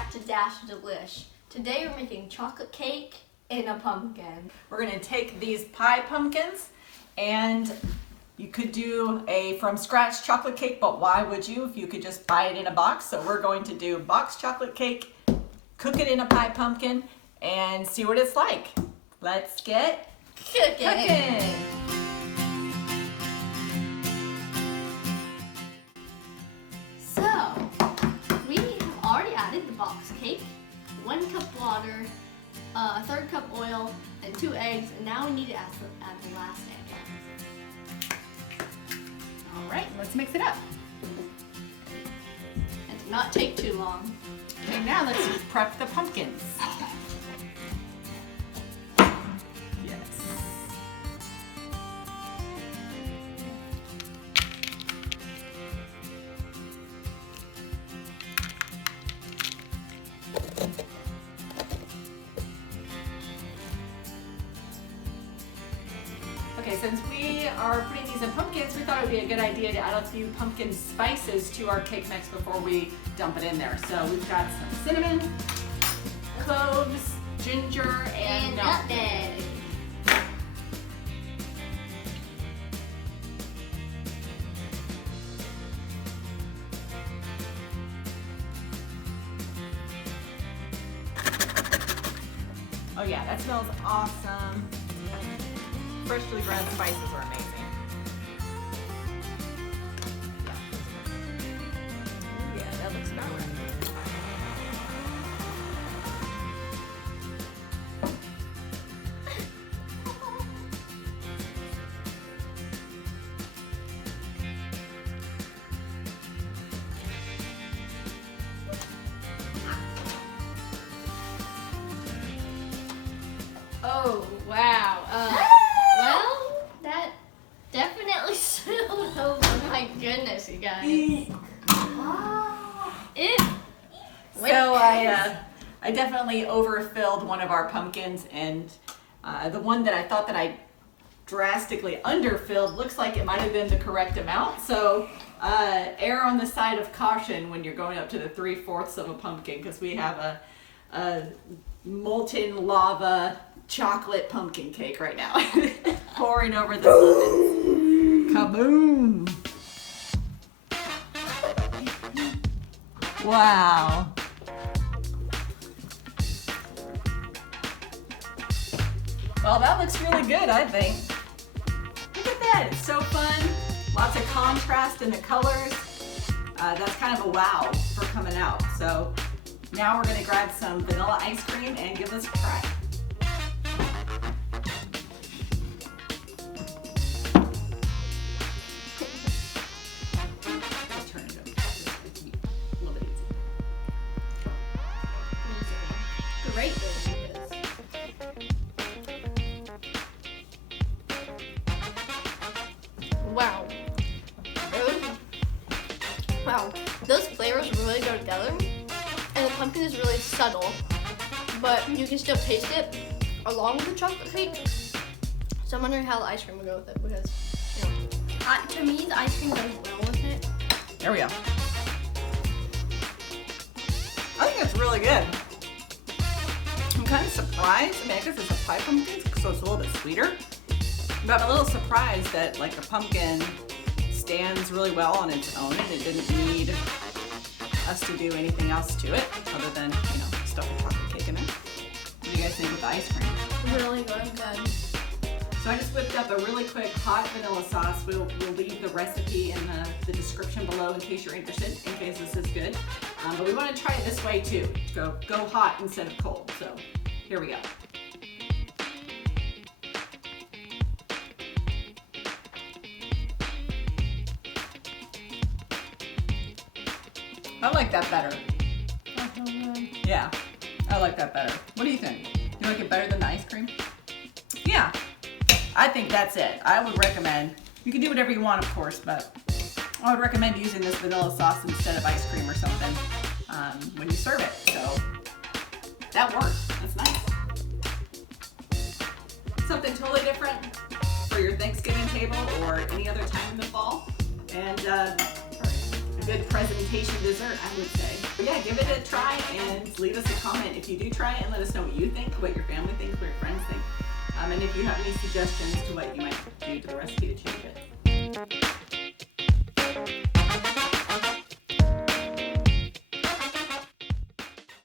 back to Dash Delish. Today we're making chocolate cake in a pumpkin. We're going to take these pie pumpkins, and you could do a from scratch chocolate cake, but why would you if you could just buy it in a box? So we're going to do box chocolate cake, cook it in a pie pumpkin, and see what it's like. Let's get cooking. So, we have already added the box cake, 1 cup water, a 1/3 cup oil, and 2 eggs, and now we need to add the last egg. All right, let's mix it up. And to not take too long. Okay, now let's prep the pumpkins. Yes. Okay, since we are putting these in pumpkins, we thought it would be a good idea to add a few pumpkin spices to our cake mix before we dump it in there. So we've got some cinnamon, cloves, ginger, and nutmeg. Oh yeah, that smells awesome. Freshly ground spices are amazing. Yeah, that looks about right. Oh, wow. Well, that definitely spilled over. My goodness, you guys. So I definitely overfilled one of our pumpkins, and the one that I thought that I drastically underfilled looks like it might have been the correct amount. So err on the side of caution when you're going up to the 3/4 of a pumpkin, because we have a molten lava chocolate pumpkin cake right now. Pouring over the pumpkins. Kaboom! Wow. Well, that looks really good, I think. Look at that, it's so fun. Lots of contrast in the colors. That's kind of a wow for coming out. So now we're gonna grab some vanilla ice cream and give this a try. Turn it over. Just a little bit easier. Great baby. Wow. Wow. Those flavors really go together. And the pumpkin is really subtle. But you can still taste it along with the chocolate cake. So I'm wondering how the ice cream will go with it, because, you know, to me the ice cream goes well with it. There we go. I think it's really good. I'm kind of surprised. I mean, I guess it's a pie pumpkin, so it's a little bit sweeter. But I'm a little surprised that like a pumpkin stands really well on its own, and it didn't need us to do anything else to it other than, you know, stuff a chocolate cake in it. What do you guys think with the ice cream? Really good. So I just whipped up a really quick hot vanilla sauce. We'll leave the recipe in the description below in case you're interested, in case this is good. But we want to try it this way too. Go hot instead of cold. So here we go. I like that better. Yeah, I like that better. What do you think? You like it better than the ice cream? Yeah, I think that's it. I would recommend, you can do whatever you want, of course, but I would recommend using this vanilla sauce instead of ice cream or something when you serve it. So that works. That's nice. Something totally different for your Thanksgiving table or any other time in the fall. And a good presentation dessert, I would say. But yeah, give it a try and leave us a comment if you do try it, and let us know what you think, what your family thinks, what your friends think. And if you have any suggestions to what you might do to the recipe,